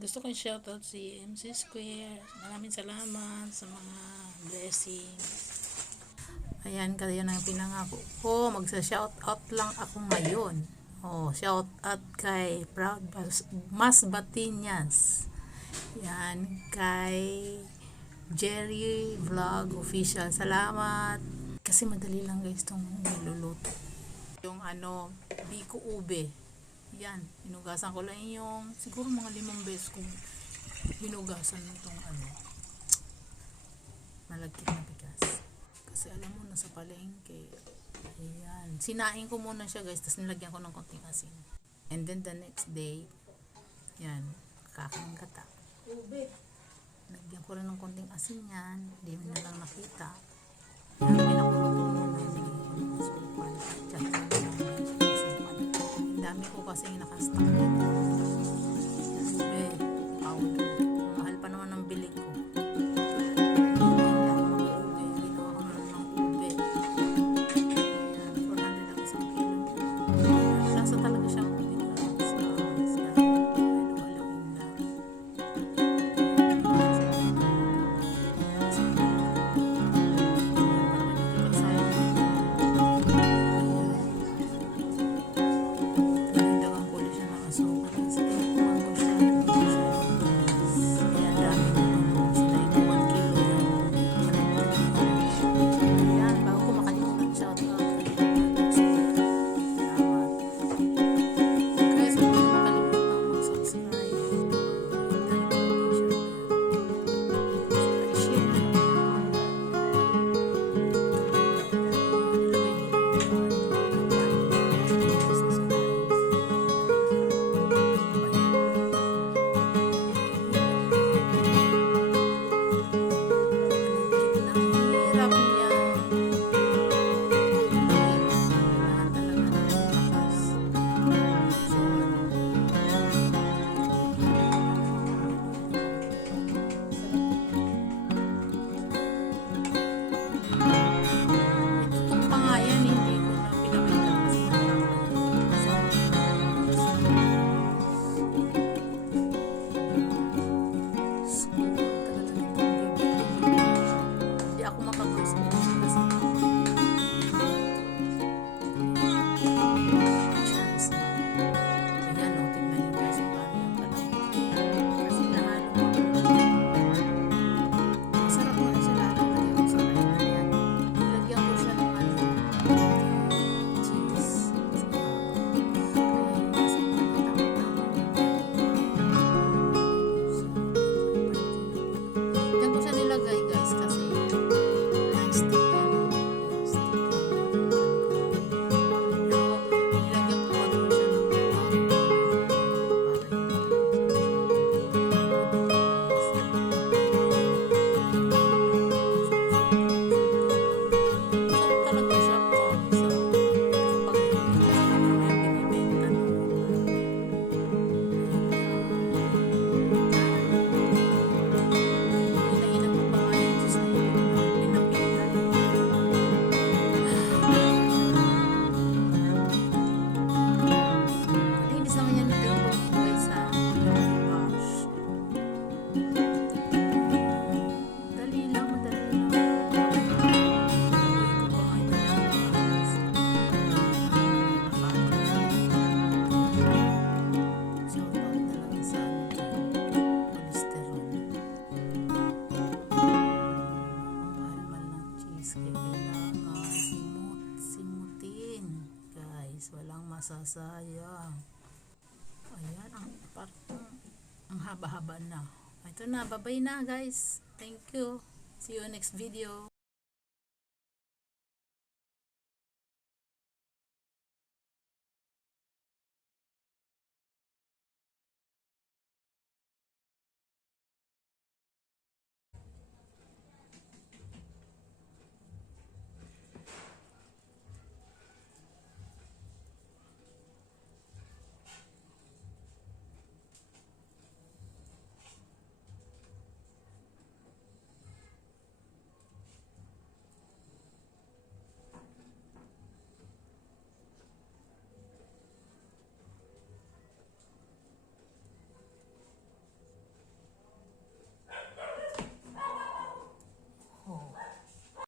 Gusto kong shoutout si MC Square. Maraming salamat sa mga blessings. Ayan, kaya na yung pinangako ko. Magsa-shoutout lang ako ngayon. Shoutout kay Proud Mas Batinyas. Yan, kay Jerry Vlog Official. Salamat. Kasi madali lang guys itong niluluto. Yung biko ube. Yan, hinugasan ko lang yung siguro mga 5 beses kung hinugasan itong malagkit na bigas. Kasi alam mo, nasa palengke. Ayan. Sinain ko muna siya guys, tapos nilagyan ko ng konting asin. And then the next day, yan, kakangkata. Nilagyan ko rin ng konting asin yan. Hindi mo na lang nakita. Yan, pinakulong ko muna. Nilagyan ko ng asukal. Tsaka ang dami ko kasi nakastock dito. Ube, powder. Mahal pa naman ang bili ko. Hindi ako mag-ube. Ginawa ko na lang ng ube. Yan, 400 lang isang kilo. Lasa talaga siyang bigas. Halo-haloin lang. Walang masasayang. Ayan, ang haba-haba na. Ito na, bye-bye na guys. Thank you. See you next video.